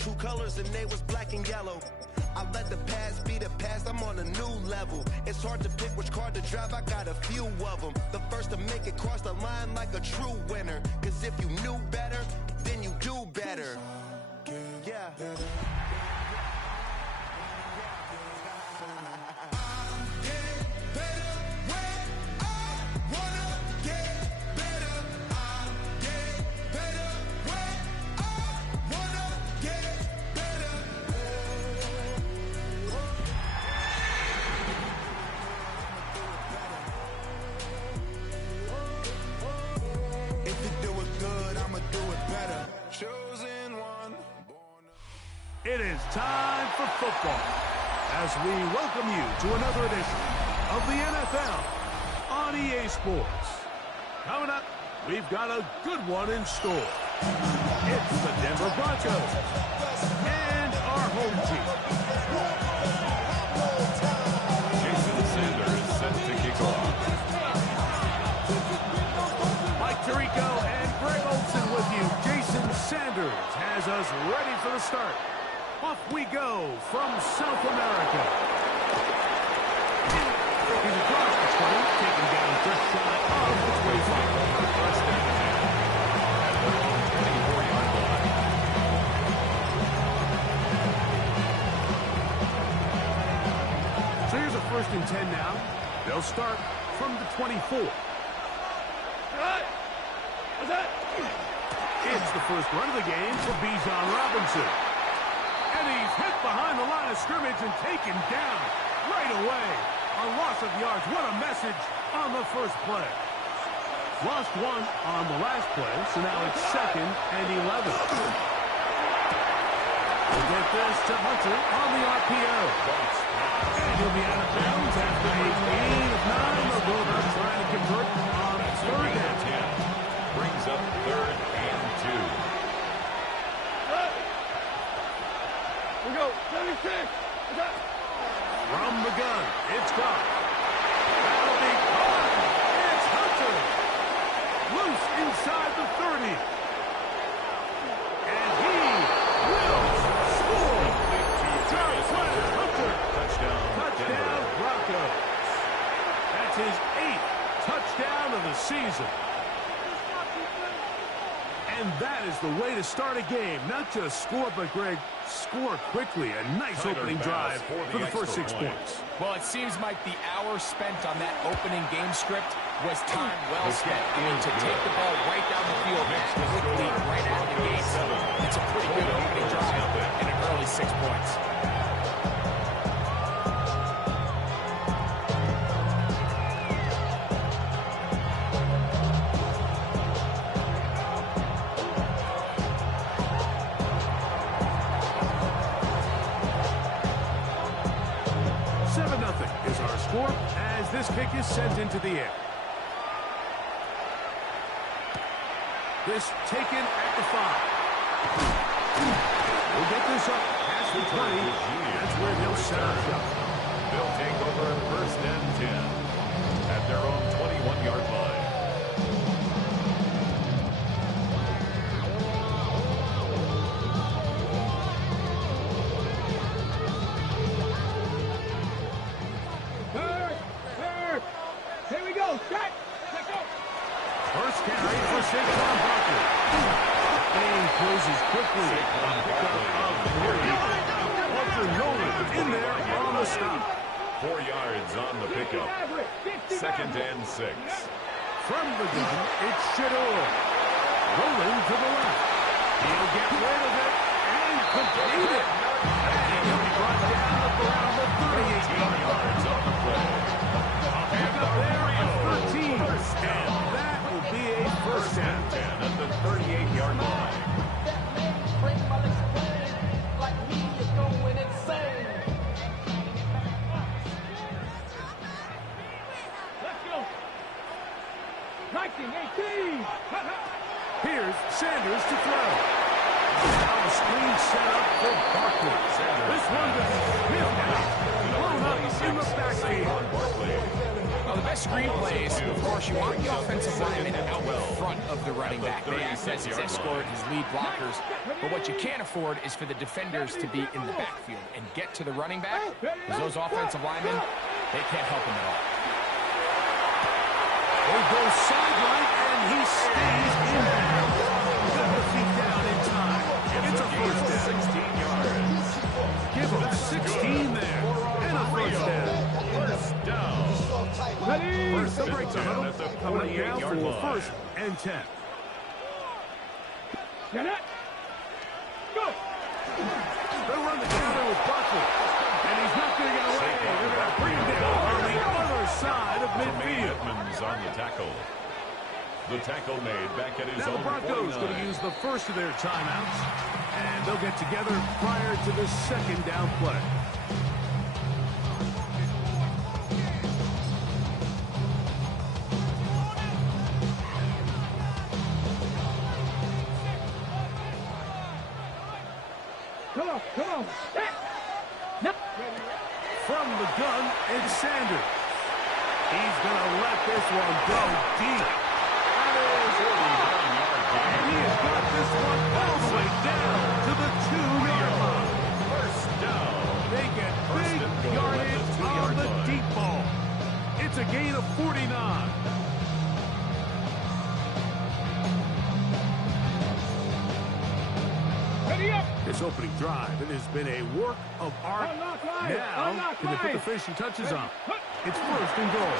True colors and they was black and yellow. I let the past be the past, I'm on a new level. It's hard to pick which car to drive, I got a few of them. The first to make it cross the line like a true winner. Cause if you knew better, then you do better. Yeah. It is time for football as we welcome you to another edition of the NFL on EA Sports. Coming up, we've got a good one in store. It's the Denver Broncos and our home team. Jason Sanders set to kick off. Mike Tirico and Greg Olsen with you. Jason Sanders has us ready for the start. Off we go from South America. He's across the 20, taken down just shy of the 25. First down at their own 24-yard line. So here's a 1st and 10 now. They'll start from the 24. It's the first run of the game for Bijan Robinson. And he's hit behind the line of scrimmage and taken down right away. A loss of yards. What a message on the first play. Lost one on the last play, so now it's 2nd and 11. We'll get this to Hunter on the RPO. And he'll be out of bounds after a gain of 9. The Bulldogs trying to convert on 3rd and 10. Brings up 3rd and 2. We go, 76. From the gun, it's gone. That'll be caught. It's Hunter. Loose inside the 30. And he will score. Hunter. Touchdown, Broncos. That's his 8th touchdown of the season. And that is the way to start a game. Not just score, but, Greg, score quickly. A nice opening drive for the first 6 points. Well, it seems like the hour spent on that opening game script was time well spent. I mean, to take the ball right down the field quickly right out of the gate. It's a pretty good opening drive and an early 6 points. As this kick is sent into the air. This taken at the 5. We'll get this up past the 20. That's where they'll set up shop. They'll take over 1st and 10 at their own 21-yard line. First carry for Saquon Barkley. Game closes quickly. Walter Nolan in there on the stop. 4 yards on the pickup. 2nd and 6. From the gun, it's Shedeur. Rolling to the left. He'll get rid of it and complete it. And he'll be brought down up around the 38 yards on the play. Pick up there at 13. And that will be a first down. 10 at the 38-yard line. Let's go. 19-18. Here's Sanders to throw. Now a screen set up for Barkley. This one to Smith now. Blown up in the backfield. Well, the best screen plays, of course, you want the offensive lineman out in front of the running back. They act as his escort, his lead blockers. But what you can't afford is for the defenders to be in the backfield and get to the running back, because those offensive linemen, they can't help him at all. They go sideline, and he stays in bounds. Got the feet down in time. It's a first down. 16 yards. Give him 16 there. And a first down. First down. First They'll and break the 10 huddle. at the Coming down 28-yard for line. first and 10. Get it. Go. They'll run the counter with Buckley. And he's not going to get away. They're going to bring him down on the other side of midfield. Edmonds on the tackle. The tackle made back at his Now the own Broncos 49. going to use the first of their timeouts. And they'll get together prior to the second down play. Come on, come on. No. From the gun, it's Sanders. He's going to let this one go deep. That is and he has got this one all the way down to the 2-yard line. First down. They get First big and goal at yardage the on 2-yard the line. deep ball. It's a gain of 49. Ready up. This opening drive, it has been a work of art. Unlock line. Now, Unlock can they put the line. finishing touches on? It's first and goal.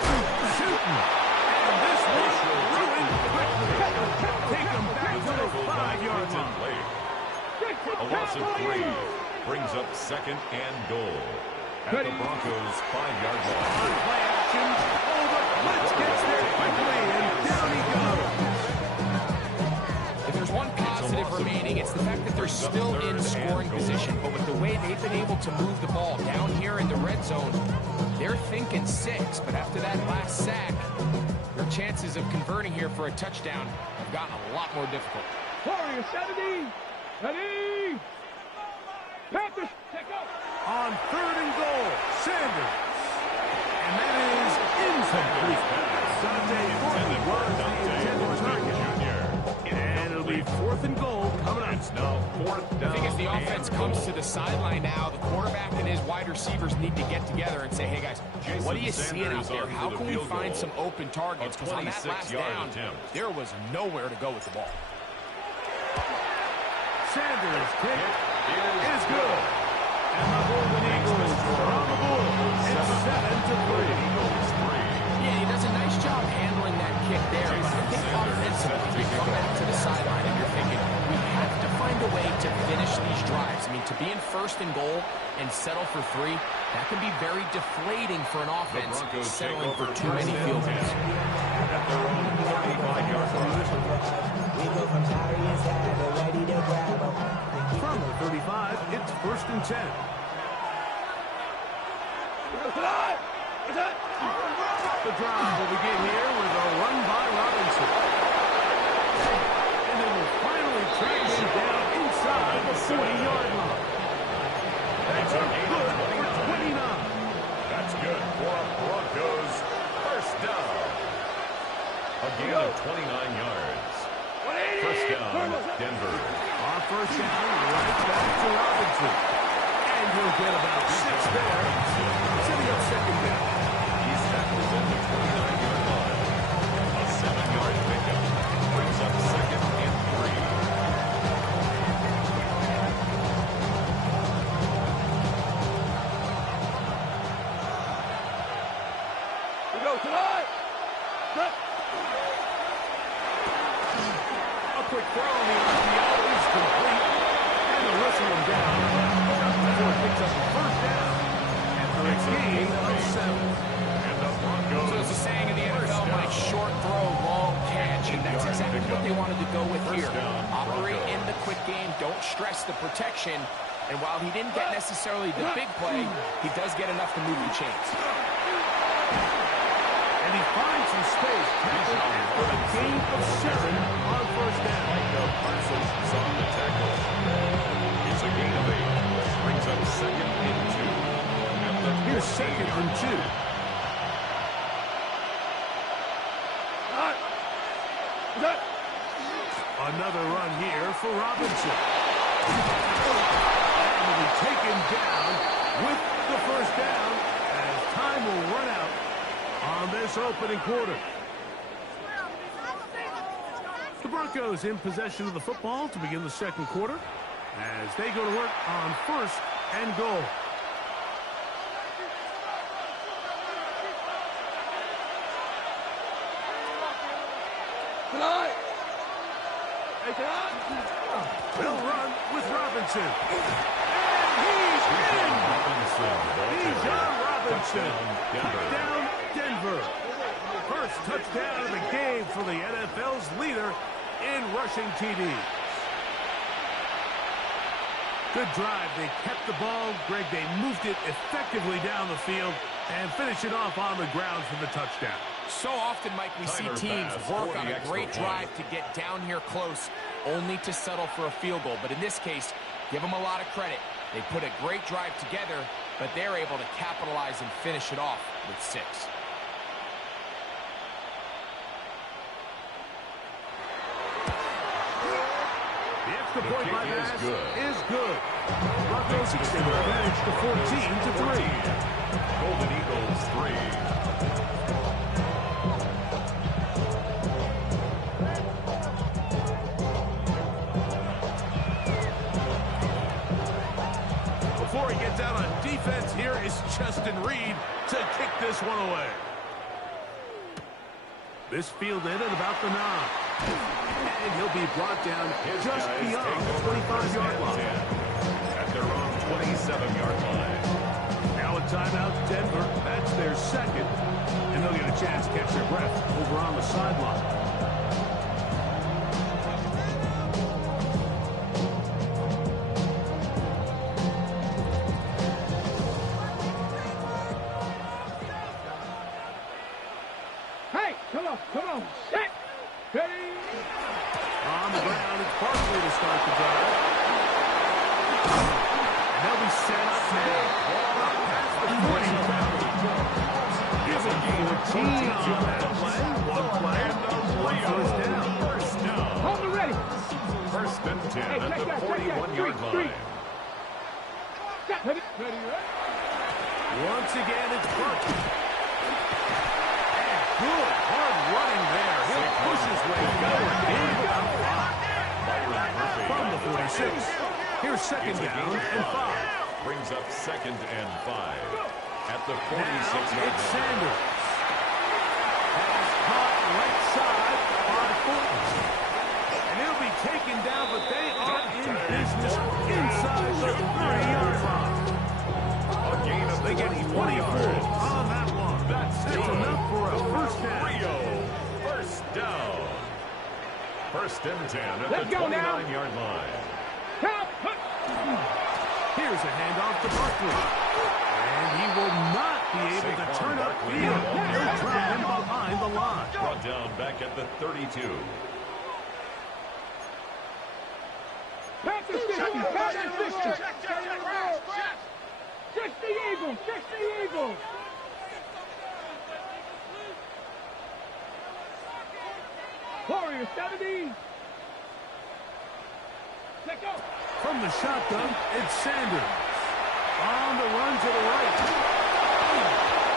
Shooting. And this one ruined quickly. Take them back to the 5-yard line. A loss of 3 brings up second and goal at the Broncos' 5-yard On line. play action. Oh, the blitz gets there quickly, and down he goes. If there's one positive remaining, it's the fact that they're still in scoring position. But with the way they've been able to move the ball down here in the red zone, they're thinking 6. But after that last sack, their chances of converting here for a touchdown have gotten a lot more difficult. Warrior 70. Ready. Panthers. Take up. On third and goal, Sanders. And that is incomplete. Dante Gordon was the intended target. And it'll be fourth and goal coming up. It's now fourth The down. thing is, the offense and comes goal. to the sideline now. The quarterback and his wide receivers need to get together and say, hey, guys, what are you seeing out there? Sanders How on for can the we field find goal. some open targets? Because on that last 26-yard down, attempt. there was nowhere to go with the ball. Sanders kick is good. And the Golden Eagles are on the board. It's 7-3. Yeah, he does a nice job handling that kick there. But I think offensively, you come back to the sideline and you're thinking, we have to find a way to finish these drives. I mean, to be in first and goal and settle for 3, that can be very deflating for an offense settling for too many field goals. At their own 35-yard line. From the 35, it's first and 10. The drive will begin here with a run by Robinson. And then will finally track him down inside the 40-yard line. That's a good for 29. That's good for a Broncos first down. A gain of 29 yards. First down, Denver. On first down, right back to Robinson. And he'll get about 6 there. Setting up second down. He's tackled at the 29-yard line. A 7-yard pickup brings up second and 3. We go tonight. A quick throw on the RPO is complete. And they'll whistle him down. Before it picks up the first down. After a gain of 7. And the So Broncos there's a saying in the NFL, Mike, short throw, long catch, and that's exactly what they wanted to go with here. Operate in the quick game, don't stress the protection, and while he didn't get necessarily the big play, he does get enough to move the chains. And he finds some space. Tackled after a gain of 7 on first down. Parsons is on the tackle. It's a gain of 8. Brings up second and 2. At the Here's second and 2. another run here for Robinson. And will be taken down with the first down as time will run out on this opening quarter. The Broncos in possession of the football to begin the second quarter as they go to work on first and goal. They'll run with Robinson. And he's in! Bijan Robinson. Touchdown, Denver. First touchdown of the game for the NFL's leader in rushing TDs. Good drive. They kept the ball. Greg, they moved it effectively down the field and finished it off on the ground for the touchdown. So often, Mike, we see teams work on a great drive to get down here close, only to settle for a field goal. But in this case, give them a lot of credit. They put a great drive together, but they're able to capitalize and finish it off with 6. The extra point by pass is good. Broncos extend their advantage to 14-3. Golden Eagles 3. Before he gets out on defense, here is Justin Reed to kick this one away. This field ended about the 9. And he'll be brought down just beyond the 25-yard line. At their own 27-yard line. Now a timeout, Denver. That's their second. And they'll get a chance to catch their breath over on the sideline. Hey, come on, set, ready. On the ground, it's Barkley to start the drive. And they'll be set up now. Past the 40. Give it 14 on that play. One first down. Hold it ready. First and 10 Hey, at the 41-yard line. Set, ready. Once again, it's Barkley. Good, hard running there. He'll push his way forward. From the 46. Here's second down and 5. Brings up second and 5. At the 46-yard Now it's line. Sanders. Has caught right side by Fulton. And he'll be taken down, but they are in business inside the 30-yard line. A gain of They get 24 on that one. That's enough for a first down. Rio. First down. First and 10 at Let's the go now. 29-yard line. Here's a handoff to Barkley. And he will not be able to turn up field. They'll drive him behind the line. Brought down back at the 32. Pass the distance. Just the Eagles. Warrior 70. Take off. From the shotgun, it's Sanders. On the run to the right.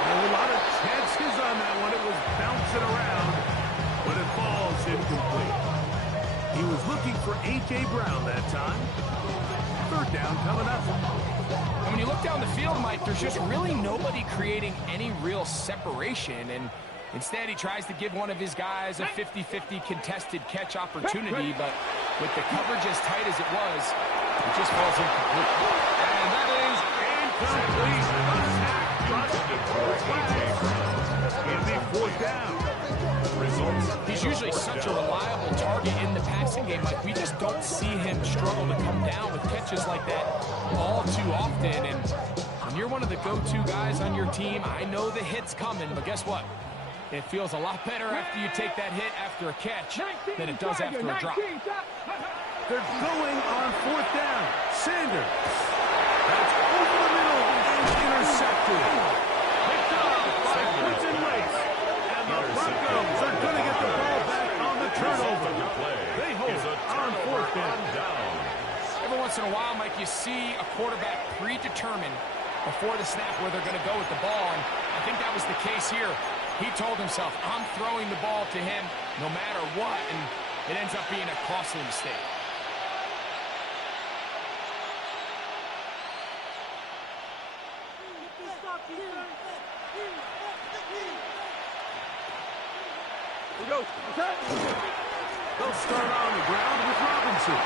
A lot of chances on that one. It was bouncing around, but it falls incomplete. He was looking for A.J. Brown that time. Third down coming up. And when you look down the field, Mike, there's just really nobody creating any real separation. And instead, he tries to give one of his guys a 50-50 contested catch opportunity. But with the coverage as tight as it was, it just falls incomplete. And that is incomplete. It'll be fourth down. He's usually such a reliable target in the passing game. Like, we just don't see him struggle to come down with catches like that all too often. And when you're one of the go-to guys on your team, I know the hit's coming, but guess what? It feels a lot better after you take that hit after a catch than it does after a drop. They're going on fourth down. Sanders. That's over the middle and intercepted. Picked up by Quentin Lace. And the Broncos are going to get the ball back on the turnover. They hold on Once in a while, Mike, you see a quarterback predetermined before the snap where they're going to go with the ball, and I think that was the case here. He told himself, I'm throwing the ball to him no matter what, and it ends up being a costly mistake. They'll start on the ground with Robinson.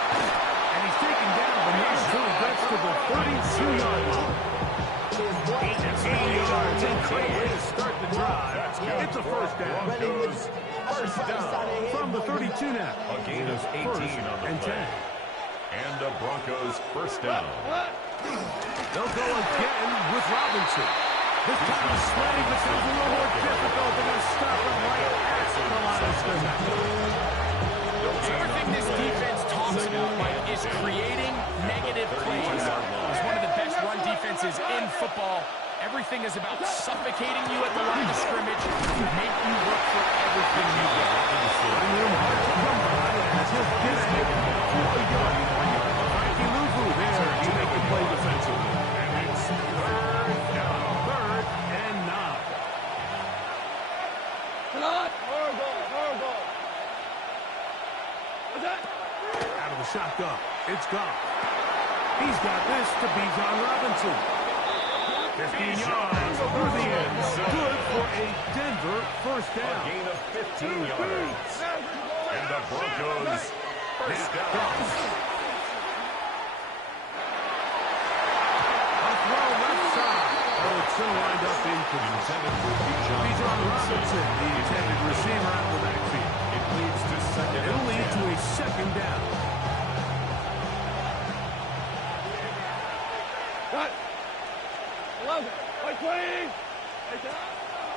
And he's taken down the man until he gets to the 32-yard line. 80 yards, a great way to start the drive. It's a first down. First down. From the 32 now. A gain of 18 on the play. And the Broncos first down. They'll go again with Robinson. This time the sliding becomes a little more difficult. They're going to stop him right at the line of scrimmage. Everything this defense talks about, Mike, is creating negative plays. It's one of the best run defenses in football. Everything is about suffocating you at the line of scrimmage to make you look for everything you get. Letting him hard to come by as he'll get ahead to a yard. Frankie Luvu there to make the play defensively. And it's third down. Third and 9. Out of the shotgun. It's Goff. He's got this to Bijan Robinson. 15 yards through the end. Good for a Denver first down. A gain of 15 yards. And the Broncos first down. A throw left side. Oh, it's going to wind up incomplete. Bijan Robinson, the intended receiver out of the backfield. It leads to second. It'll lead to a second down.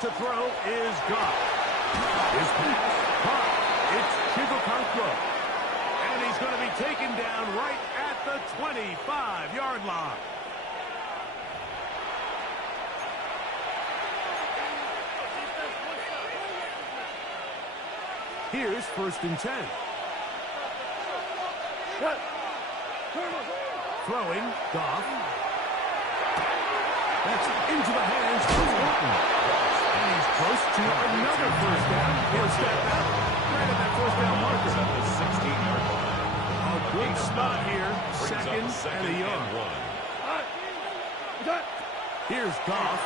To throw is Goff. His pass caught. It's Chigokankro. And he's going to be taken down right at the 25-yard line. Here's first and 10. Throwing, Goff. That's into the hands of Orton. And he's close to another first down. He'll step out right at that first down marker. At the 16-yard line. A good spot here. Second and a yard. Here's Goff.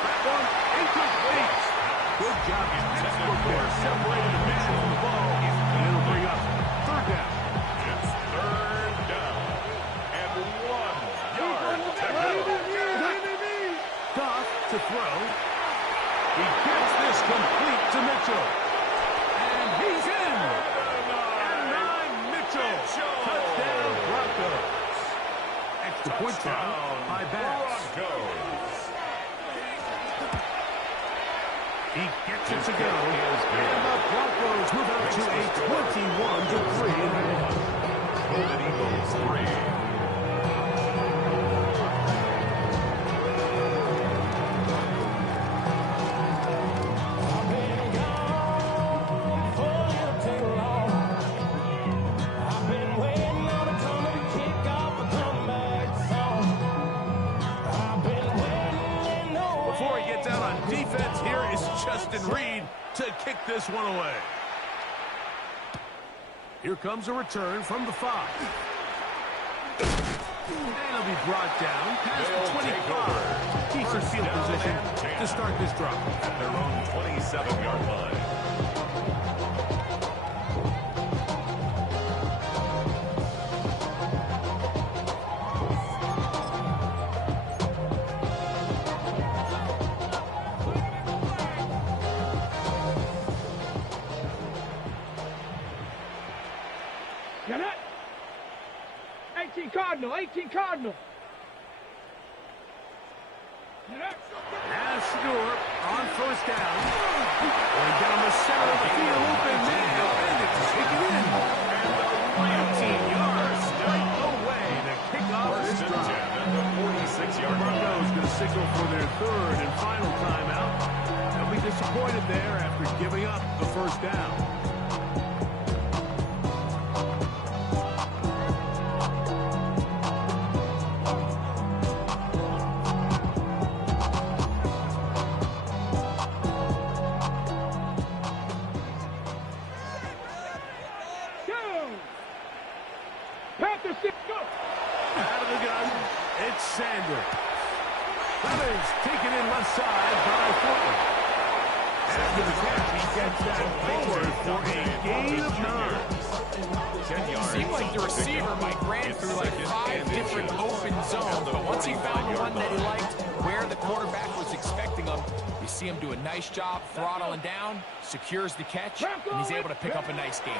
That one incomplete. Good job. Textbook there. Separated the man from the ball. And it'll bring up third down. It's third down. And 1 yard to go. Goff to throw. He gets this complete to Mitchell. And he's in. And 9, Mitchell. Touchdown, Broncos. Extra point try by Bass. Broncos. He gets it to go. And the Broncos move out to a 21-3 lead. Golden Eagles 3. Before he gets out on defense, here is Justin Reed to kick this one away. Here comes a return from the 5. And he'll be brought down past the 25. Keeps their field position to start this drive. At their own 27-yard line. Got it? 18 Cardinal, 18 Cardinal. As Stewart on first down. Going down the center of the field, open man. And it's taken in. And the 19 yards straight away to kick off this First and drive. 10 at the 46-yard line. Broncos going to signal for their third and final timeout. They'll be disappointed there after giving up the first down. Panthers, go. Out of the gun, it's Sanders. Evans taken in left side by Thornton. After the catch, he gets that forward for a gain of 9. It seemed like the receiver, Mike, ran through like 5 different open zones, but once he found one that he liked, where the quarterback was expecting him, you see him do a nice job throttling down, secures the catch, and he's able to pick up a nice gain.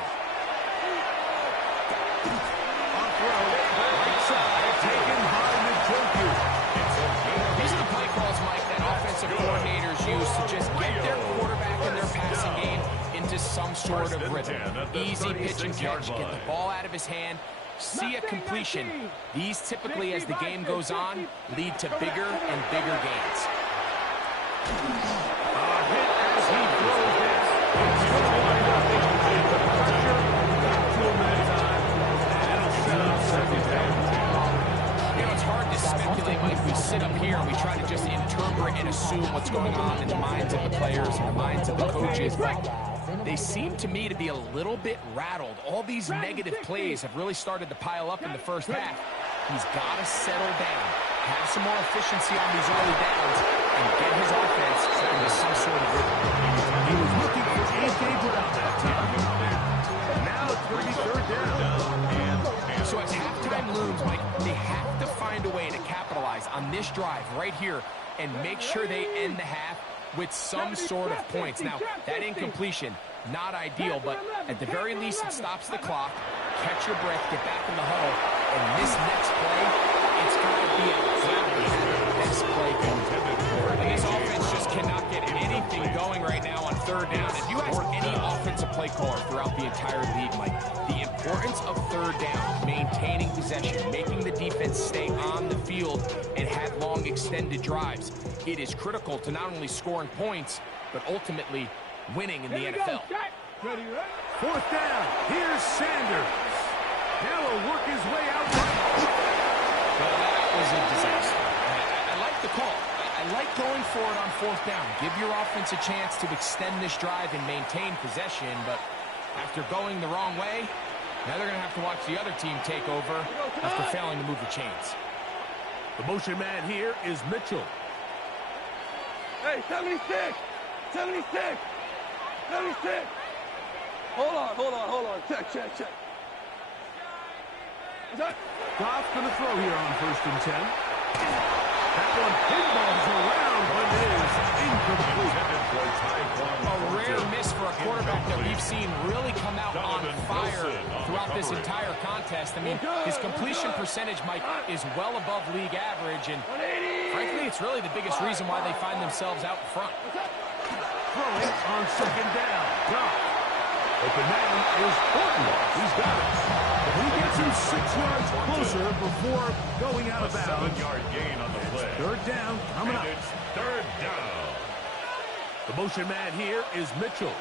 On throw, right side, taken by Njoku. These are the play calls, Mike, that offensive coordinators use to just get their quarterback and their passing game into some sort of rhythm. Easy pitch and catch, get the ball out of his hand, see a completion. These typically, as the game goes on, lead to bigger and bigger gains. Hit as he throws this. It's going to wind up incomplete. The pressure got to him that time, and it'll set up second down. You know, it's hard to speculate when we sit up here and we try to just interpret and assume what's going on in the minds of the players and the minds of the coaches, but they seem to me to be a little bit rattled. All these negative plays have really started to pile up in the first half. He's got to settle down, have some more efficiency on these early downs, and get his offense into some sort of rhythm. He was looking for A.J. Brown that time. Now it's going to be third down. So as halftime looms, Mike, they have to find a way to capitalize on this drive right here and make sure they end the half with some sort of points. Now, that incompletion, not ideal, but at the very least, it stops the clock. Catch your breath, get back in the huddle, and this next play, it's going to be a next play contended for. And this offense just cannot get anything going right now on third down. If you ask any offensive play caller throughout the entire league, Mike, the importance of third down, maintaining possession, making the defense stay on the field and have long extended drives, it is critical to not only scoring points, but ultimately winning in the NFL. Fourth down. Here's Sanders. Now he'll work his way out right. Well, that was a disaster. I like the call. I like going for it on fourth down. Give your offense a chance to extend this drive and maintain possession, but after going the wrong way, now they're going to have to watch the other team take over after failing to move the chains. The motion man here is Mitchell. Hey, 76! 76! 76! Hold on. Check. Goff's going to throw here on 1st and 10. That one pinballs around, but it is incomplete. A rare miss for a quarterback that we've seen really come out on fire throughout this entire contest. I mean, his completion percentage, Mike, is well above league average, and frankly, it's really the biggest reason why they find themselves out in front. Throwing on 2nd down. Goff. Open man is Thornton. He's got it. He gets him 6 yards closer before going out of bounds. 7-yard gain on the play. Third down coming up. It's third down. The motion man here is Mitchell.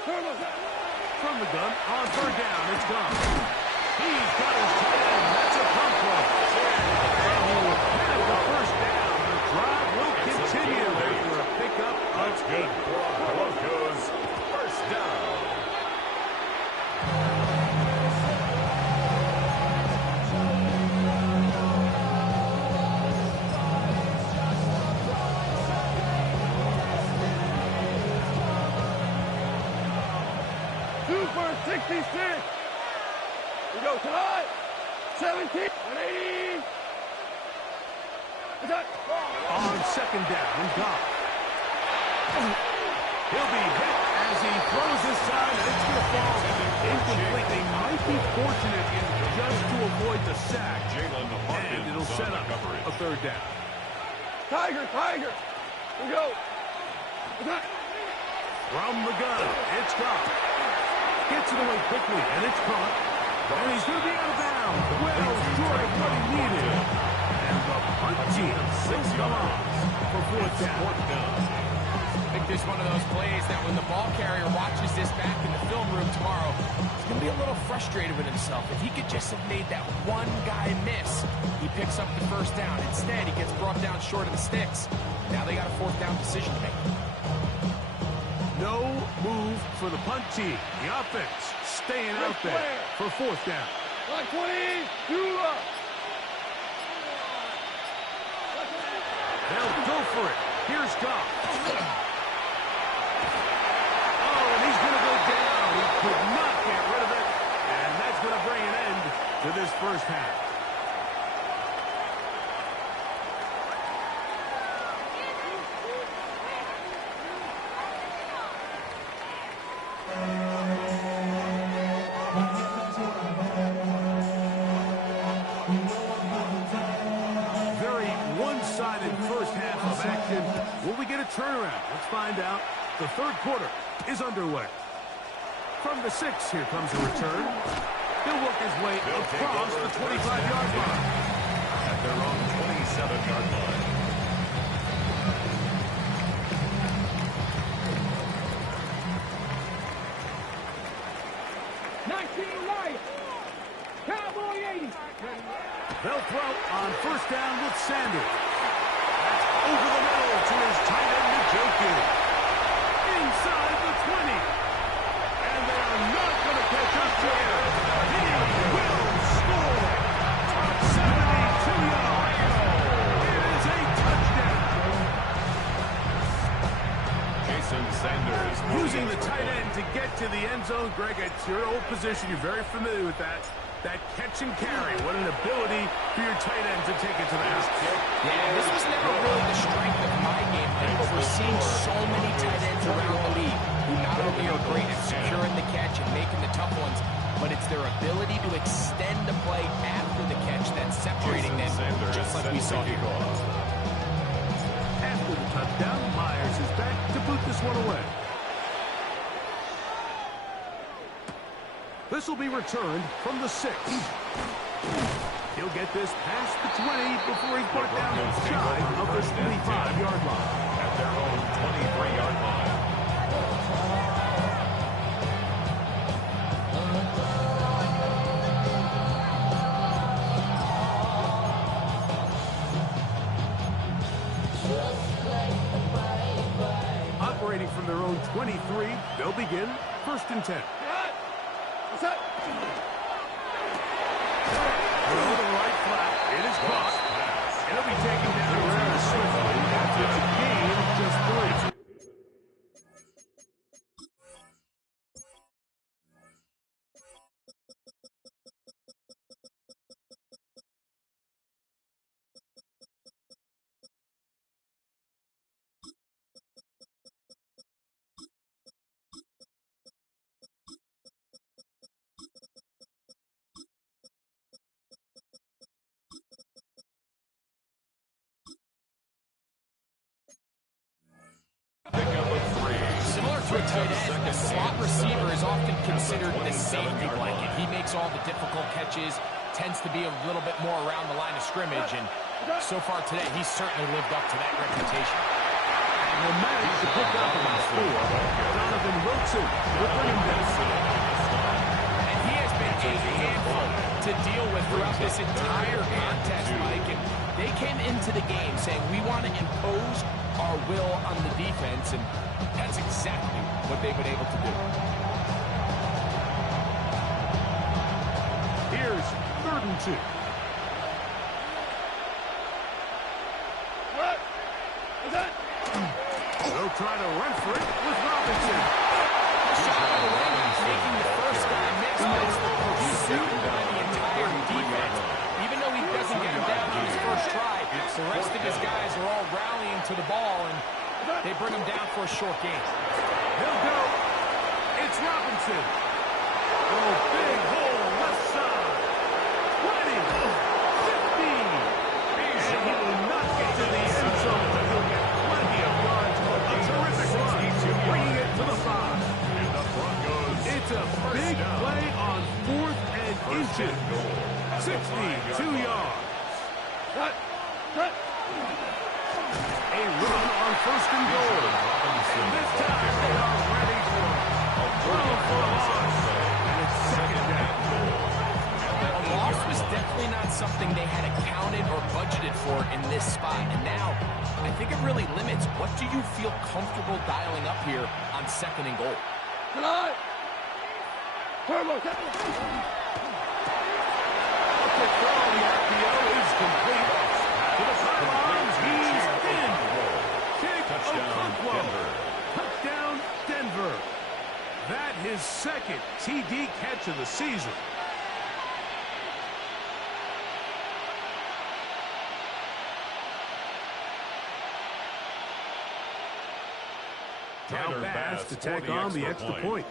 From the gun on 3rd down, it's gone. He's got his tight end. That's a pump run. And he will have the 1st down. The drive will continue after a pickup. That's good for Broncos. 1st down. Super 66! We go tonight! 17! 180! On 2nd down, Goff. He'll be hit as he throws this side, and it's going to fall incomplete. They might be fortunate just to avoid the sack, and it'll set up a 3rd down. Tiger! We go! From the gun, it's Goff. Gets it away quickly, and it's caught. And he's going to be out of bounds. Well short of what he needed. And the punt team sings come on for 4th down. I think this is one of those plays that when the ball carrier watches this back in the film room tomorrow, he's going to be a little frustrated with himself. If he could just have made that one guy miss, he picks up the 1st down. Instead, he gets brought down short of the sticks. Now they got a 4th down decision to make. No move for the punt team. The offense staying out there for fourth down. 120, do up. They'll go for it. Here's Goff. Oh, and he's going to go down. He could not get rid of it. And that's going to bring an end to this first half. Very one-sided first half of action. Will we get a turnaround? Let's find out. The third quarter is underway. From the 6, here comes a return. He'll work his way across the 25-yard line. At their own 27-yard line. They'll throw on first down with Sanders. That's over the middle to his tight end, Njoku. Inside the 20. And they are not going to catch up to him. He will score. 72 yards. It is a touchdown. Jason Sanders. Using the tight end to get to the end zone. Greg, it's your old position. You're very familiar with that. That catch and carry. What an ability for your tight end to take it to the house. Yeah, this was never really the strength of my game plan, but we're seeing so many tight ends around the league who not only are great at securing the catch and making the tough ones, but it's their ability to extend the play after the catch that's separating them, just like we saw here. After the touchdown, Myers is back to boot this one away. This will be returned from the 6. He'll get this past the 20 before he's brought down shy of the 25-yard line. At their own 23-yard line. Operating from their own 23, they'll begin 1st and 10. What's up? Throw the right flat. It is caught. It'll be taken down rather swiftly after a gain of just 3. Similar to a tight end, the slot receiver is often considered the safety blanket. He makes all the difficult catches, tends to be a little bit more around the line of scrimmage, and so far today, he's certainly lived up to that reputation. And will manage to pick up about 4. Donovan Wilson will bring him down. And he has been a handful to deal with throughout this entire contest, Mike, and they came into the game saying, we want to impose our will on the defense, and that's exactly what they've been able to do. Here's 3rd and 2. What? What's that? They'll try to run for it with Robinson. Shot out of the way, making the first guy miss, but it's the pursuit by the entire defense. Even though he doesn't get him down on his first try, the rest of his guys are all rallying to the ball, and they bring him down for a short gain. He'll go. It's Robinson. Oh, big hole left side. 20, 15. And he will not get to the end zone, but he'll get plenty of yards. A terrific run, bringing it to the 5. And the Broncos. It's a big play on 4th and inches. 62 yards. Cut. Cut. A run on 1st and goal. And this time they are ready for a throw for a loss. And it's 2nd down. A loss was definitely not something they had accounted or budgeted for in this spot. And now, I think it really limits what do you feel comfortable dialing up here on 2nd and goal. Tonight. Turbo. The throw, the RPO is complete. To the sidelines, he's in. Jake Okonkwo. Touchdown, Denver. That his 2nd TD catch of the season. Now Bass to take on the extra point.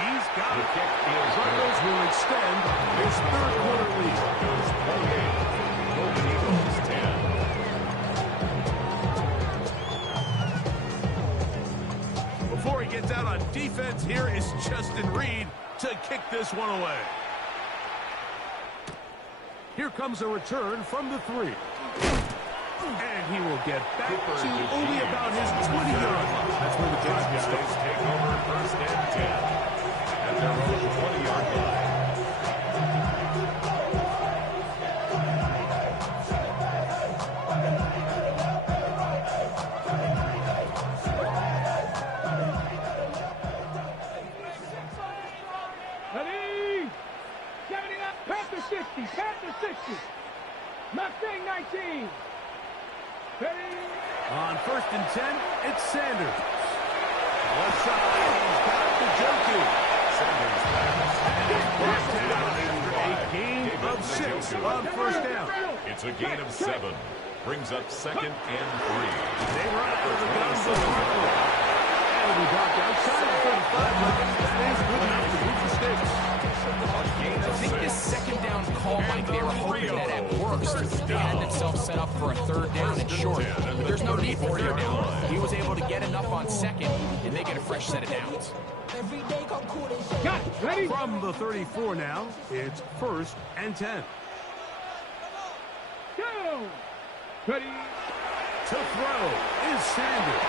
He's got it. Broncos will extend his 3rd quarter lead. Broncos 28, Golden Eagles 10. Before he gets out on defense, here is Justin Reed to kick this one away. Here comes a return from the 3. And he will get back to only about his 20-yard line. That's where the drive will start. Take over 1st and 10 at their own 20-yard line. Ready? 79. Panther 60. Panther 60. Mustang 19. Ready? On 1st and 10, it's Sanders. Left side, he's got the Joku. Sanders And he's brought down after a gain of 6 on 1st down. It's a gain of 7. Brings up 2nd and 3. They run out of the gun for Parkland. And we blocked outside the 35, but that is good enough to move the sticks. I think this 2nd down call, Mike, they were hoping that at worst they had themselves set up for a 3rd down and short. But there's no need for 3rd down. He was able to get enough on 2nd and make it a fresh set of downs. Got it. Ready? From the 34 now, it's 1st and 10. Go. Ready? To throw is Sanders.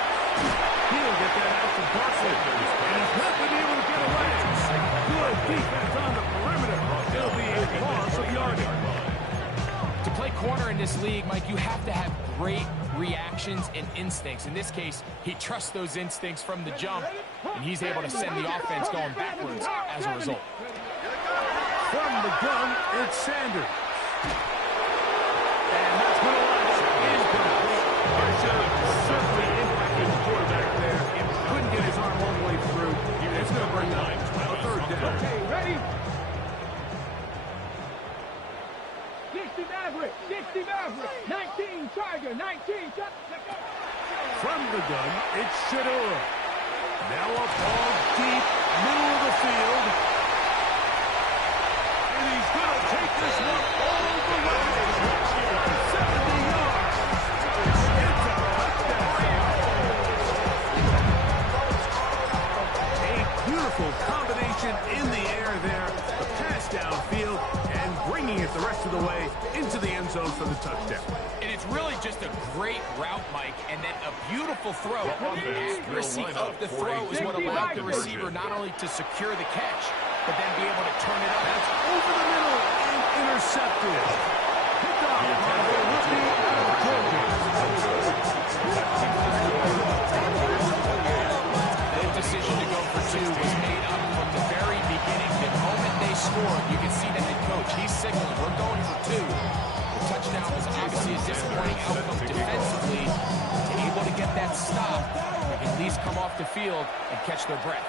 He'll get that out to Barkley. And he's not going to be able to get away. Good defense on the perimeter. It'll be a loss of yardage. To play corner in this league, Mike, you have to have great reactions and instincts. In this case, he trusts those instincts from the jump, and he's able to send the offense going backwards as a result. From the gun, it's Sanders. And that's going to line up incomplete. Pressure certainly impacted the quarterback there. Couldn't get his arm all the way through. It's going to bring up a 3rd down. Okay, ready? 60 Maverick. 60 Maverick. 19 Tiger. 19 Tiger. From the gun, it's Shador. Now a ball deep, middle of the field. And he's going to take this one all the way. 70 yards. It's a touchdown. A beautiful combination in the air there. The pass downfield and bringing it the rest of the way into the end zone for the touchdown. And it's really just a great route, Mike, and then a beautiful throw. The accuracy of the throw is what allowed the receiver not only to secure the catch, but then be able to turn it up. That's over the middle and intercepted. Picked off by the rookie out of Georgia. The decision to go for 2 was made up from the very beginning. The moment they scored, you can see the head coach. He's signaling, we're going for 2. The touchdown was obviously a disappointing outcome defensively. Able to get that stop, they can at least come off the field and catch their breath.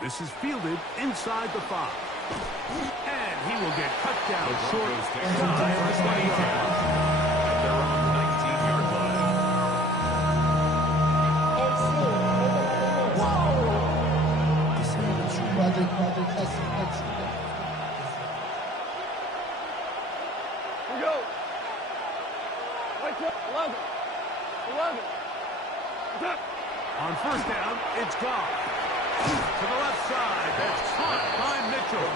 This is fielded inside the 5. And he will get cut down short inside the 20 yards. They're on 19-yard line. We go. 11. 11. Attack. On 1st down, it's Goff. To the left side, that's caught by Mitchell.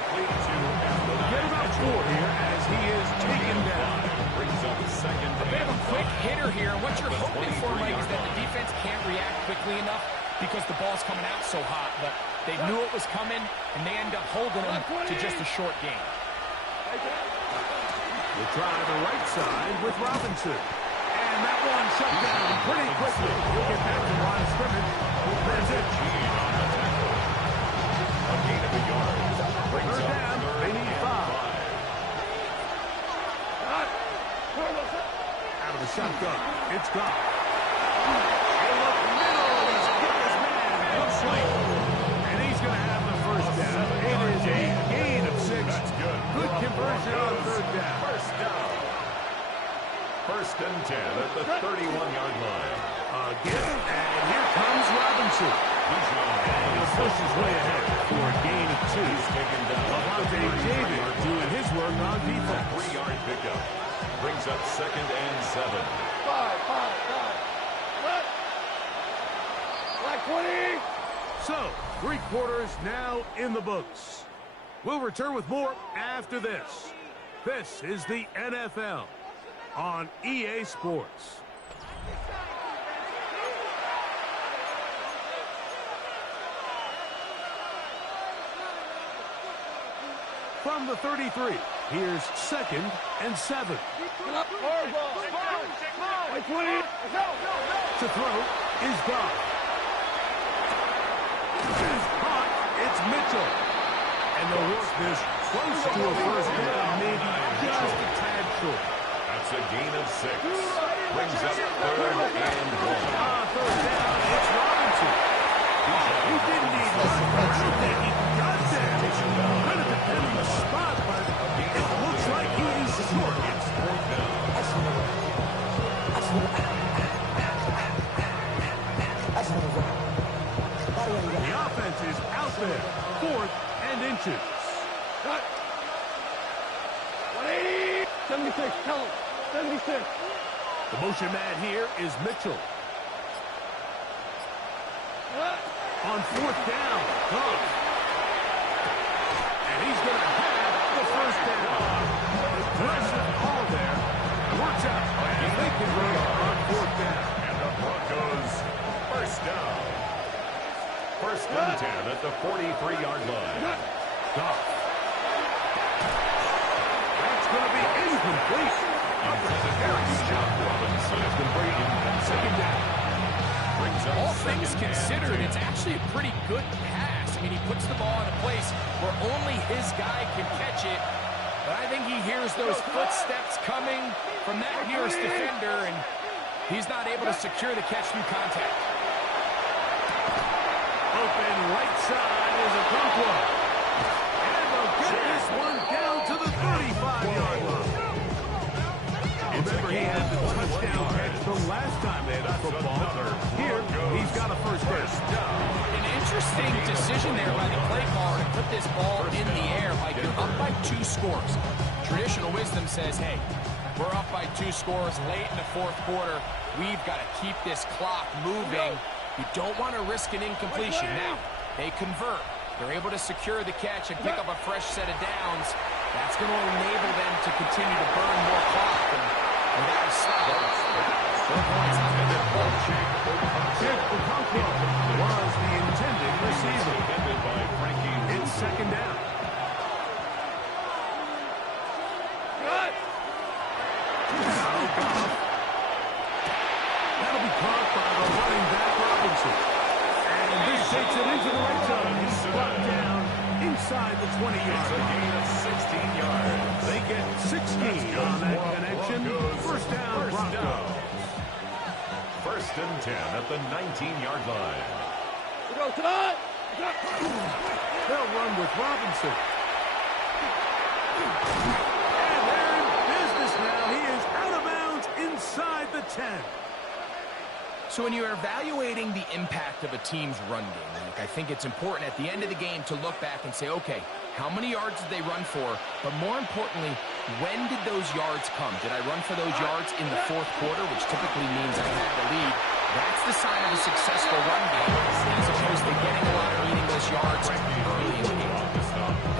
Get about 4 here as he is taken down. Brings up 2nd They have and a quick hitter here, and what you're hoping for, Mike, is that the defense can't react quickly quickly enough because the ball's coming out so hot, but they knew it was coming, and they end up holding them to just a short game. We'll try the right side with Robinson. And that one shut down pretty quickly. We'll get back to the line of scrimmage. That's it. A gain of a yard. Brings Third up down. third They need and 5. 5. Out of the shotgun. It's gone. In the middle. He's got his man complete. And he's going to have the first down. It is a gain of 6. That's good. Good conversion on third down. First down. First and 10 at the 31-yard line. Again. And here comes Robinson. And he'll push his way ahead for a gain of 2. He's taken down. Lavonte David doing his work on defense. 3-yard pickup. Brings up second and 7. 5. Black 20. So, 3 quarters now in the books. We'll return with more after this. This is the NFL on EA Sports. From the 33, here's second and 7. To throw is Goff. It's caught. It's Mitchell. And they'll work this close to a first down, maybe just a tad short. That's a gain of 6. Brings up third and 1. Third down, it's Robinson. He didn't need much, but I think he got there. Kind of depend on the spot, but it looks like he's short. It's fourth down. The offense is out there. 4th and inches. 180. 76. Tell him. 76. The motion man here is Mitchell. On 4th down, Goff. And he's going to have the first down. Aggressive call there. Works out. And they can run on 4th down. And the Broncos first down. First and 10 at the 43-yard line. Goff. That's going to be incomplete. Very good job, Robinson. It's going to bring him second down. Brings up All second things and considered, 10. it's actually a pretty good pass. I mean, he puts the ball in a place where only his guy can catch it. But I think he hears those footsteps coming from that nearest defender, and he's not able to secure the catch through contact. Open right side is a Okonkwo. And they'll get this one down to the 35-yard line. Remember, he had the touchdown catch the last time they had a football. Here, he's got a first down. An interesting decision there by the play caller to put this ball in the air. Like, you're up by 2 scores. Traditional wisdom says, hey, we're up by 2 scores late in the 4th quarter. We've got to keep this clock moving. You don't want to risk an incompletion. Now, they convert. They're able to secure the catch and pick up a fresh set of downs. That's going to enable them to continue to burn more clock. And without a stop, it's not going to be Okonkwo was the intended receiver. Defended by Frankie. It's second down. That'll be caught by the running back Robinson. And this takes it into the red zone. He's brought down inside the 20-yard It's a line. gain of 16 yards. They get 16 on that connection. First down, Broncos. First and 10 at the 19-yard line. They'll run with Robinson. And they're in business now. He is out of bounds inside the 10. So when you're evaluating the impact of a team's run game, I think it's important at the end of the game to look back and say, okay, how many yards did they run for? But more importantly, when did those yards come? Did I run for those yards in the 4th quarter, which typically means I had the lead? That's the sign of a successful run game, as opposed to getting a lot of meaningless yards early in the game.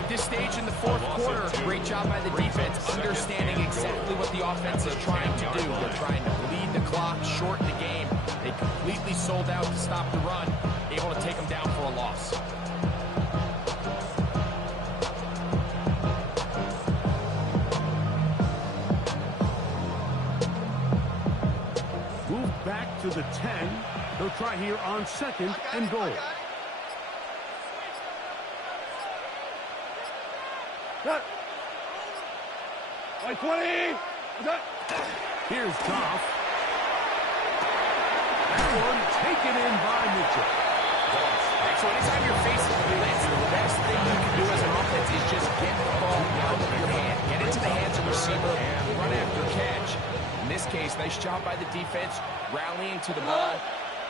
At this stage in the fourth quarter, great job by the defense, understanding exactly what the offense is trying to do. They're trying to bleed the clock, shorten the game. They completely sold out to stop the run, able to take them down for a loss. Move back to the 10. They'll try here on 2nd and goal. Like 20. Here's Goff. That one taken in by Mitchell. So anytime you're facing the blitz, the best thing you can do as an offense is just get the ball out of your hand. Get into the hands of the receiver, run after catch. In this case, nice job by the defense, rallying to the ball.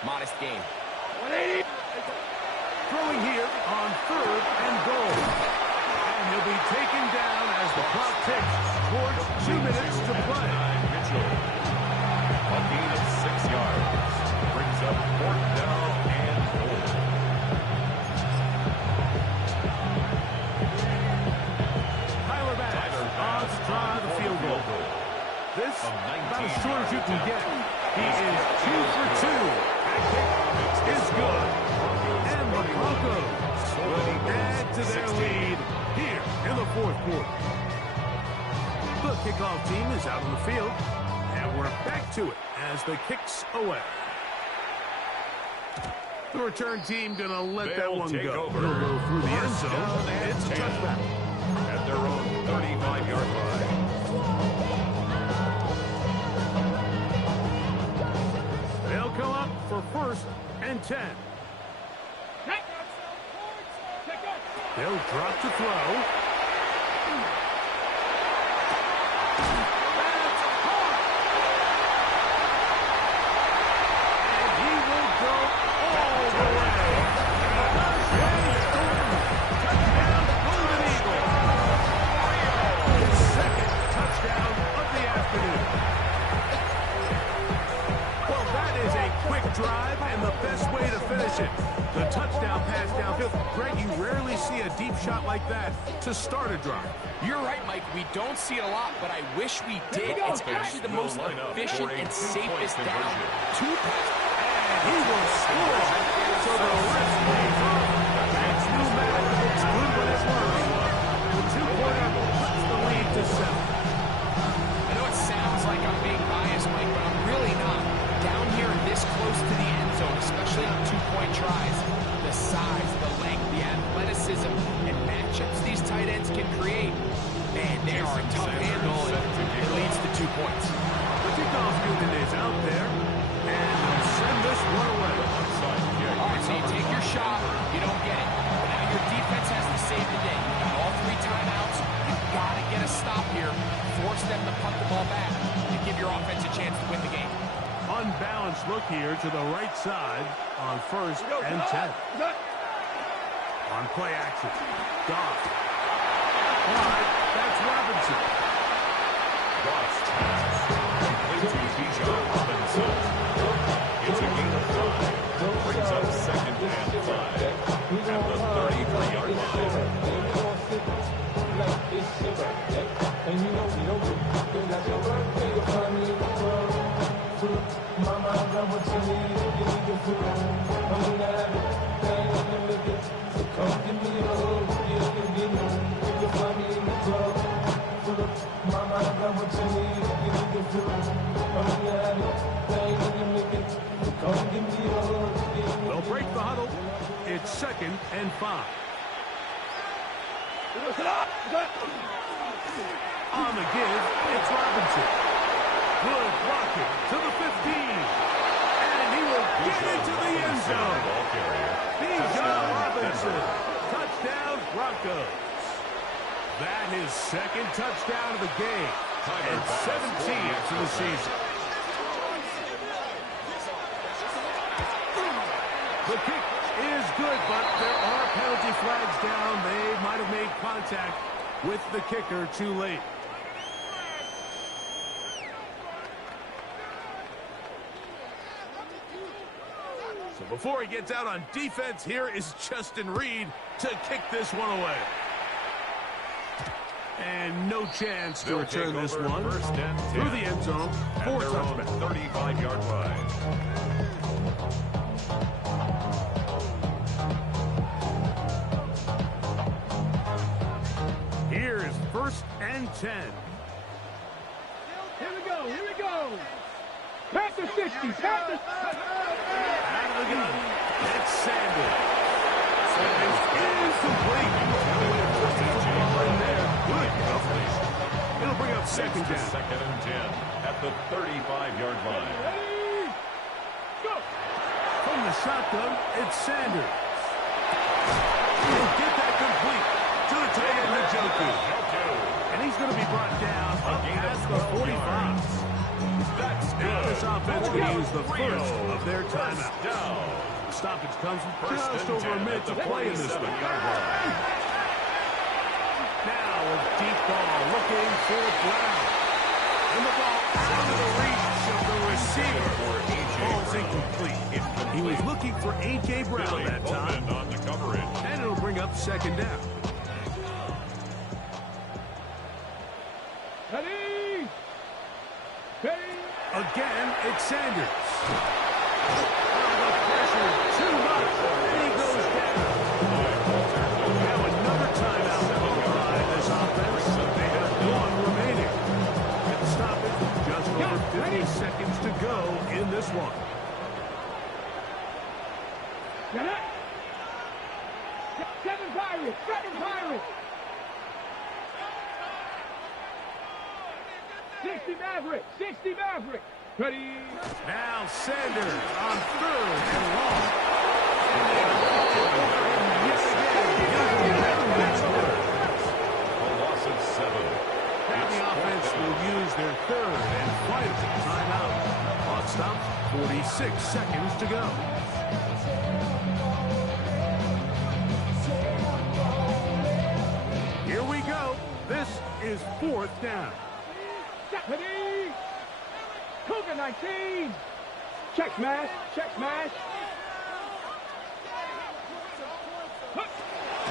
Modest game. 180. Throwing here on 3rd and goal. And he'll be taken down as the clock ticks towards 2 minutes to play. Mitchell. A gain of 6 yards. Brings up 4th down and goal. Tyler Bass on to try the field goal. This about as short as you can get. He is 2 for 2. That kick is good. And the Broncos will add to their lead here in the 4th quarter. The kickoff team is out on the field, and we're back to it as the kicks away. The return team going to let that one go. He'll go through the end zone. It's a touchback. At their own 35-yard line. They'll come up for 1st and 10. They'll drop to throw. And he will go all the way. Touchdown, Golden Eagle. His 2nd touchdown of the afternoon. Well, that is a quick drive and the best way to finish it. The touchdown pass downfield. Greg, you rarely see a deep shot like that to start a drive. You're right, Mike. We don't see it a lot, but I wish we did. It's actually the most efficient and safest down. 2 passes. And he will score. So the rest plays off. That's pneumatic. It's good when it works. The 2-pointer puts the lead to 7. I know it sounds like I'm being biased, Mike, but I'm really not. Down here this close to the end zone, especially on 2-point tries, the size, the length, the athleticism, and matchups these tight ends can create, man, they are a tough handle, and it leads to 2 points. The kickoff unit is out there, and they'll send this one away. All right, so you take your shot, you don't get it. But now your defense has to save the day. You've got all 3 timeouts. You've got to get a stop here, force them to punt the ball back, and give your offense a chance to win the game. Unbalanced look here to the right side on 1st and 10. On play action, Goff. Wide, that's Robinson. Goff's pass complete to Bijan Robinson. It's a gain of 5. Brings up 2nd and 5 at the 33-yard They'll break the huddle. It's 2nd and 5. On the give, it's Robinson. Good blocking to the 15. And he will get into the end zone. Bijan Robinson. Touchdown, Broncos. That is 2nd touchdown of the game. And 17th for the season. The kick is good, but there are penalty flags down. They might have made contact with the kicker too late. So before he gets out on defense, here is Justin Reed to kick this one away. And no chance to They'll return take this over one. first and 10. Through the end zone for a At their own touchback. 35-yard line. Here's first and 10. Here we go, here we go. Panther 60, Panther. Out of the gun, it's Sanders. Sanders is complete. Football in there. Good coverage. It'll bring up second down. Second and 10 at the 35-yard line. Ready, go. From the shotgun, it's Sanders. He'll get that complete to the tight end, Njoku. And he's going to be brought down up at the 45. That's Now good. this offense will use the first of their First timeouts. down. Stoppage comes from First just and over a 10 minute at to the play in this one. 47-yard line. Now a deep ball looking for Brown. And the ball out of the reach of the receiver. Ball's incomplete. He was looking for A.J. Brown Billy that time. Pullman on the coverage. And it'll bring up second down. Ready, ready. Again, it's Sanders. The pressure, too much. And he goes down. Now another timeout by this offense. They have one remaining. And the stoppage, just over 50 seconds to go in this one. Get it. Seven Pirates, seven Pirates. 60 Maverick, 60 Maverick. Ready. Now Sanders on third and long. A loss of 7. And the offense will use their third and final timeout. Clock stops, 46 seconds to go. Here we go. This is fourth down. Ready. Cougar 19. Check smash, check smash.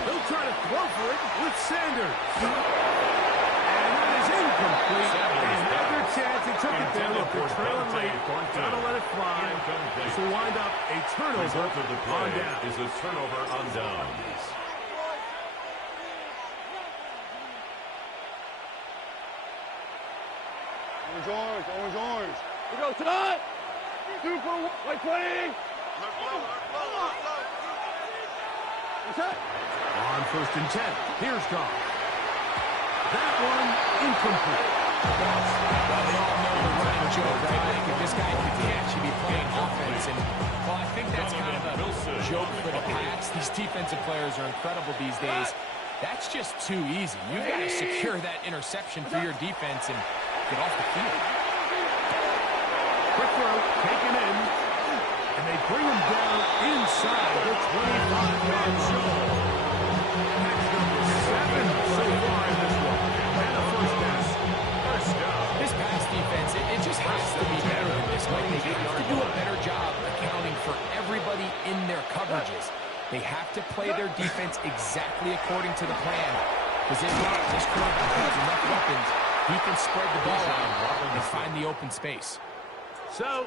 They'll try to throw for it with Sanders. And that is incomplete. Another chance. He took it there. Look, they're trailing late. Gotta let it fly. This will wind up a turnover Result of the on play down. is a turnover on downs. Orange, orange, orange, orange. We go tonight. Super white 20. What's that? On first and 10. Here's Goff. That one incomplete. Well, they all know the running joke, right? Like, if this guy could catch, he'd be playing offense. And, well, I think that's kind of a joke for the Pats. These defensive players are incredible these days. That's just too easy. You've got to secure that interception for your defense and get off the field. Quick throw, taken in. And they bring him down inside the 25-yard zone. That's number 7 so far in this one. And a first down. This pass defense, it just has to be better than this. Like, they have to do a better job accounting for everybody in their coverages. They have to play their defense exactly according to the plan. Because if not, this quarterback has enough weapons, he can spread the ball out and find the open space. So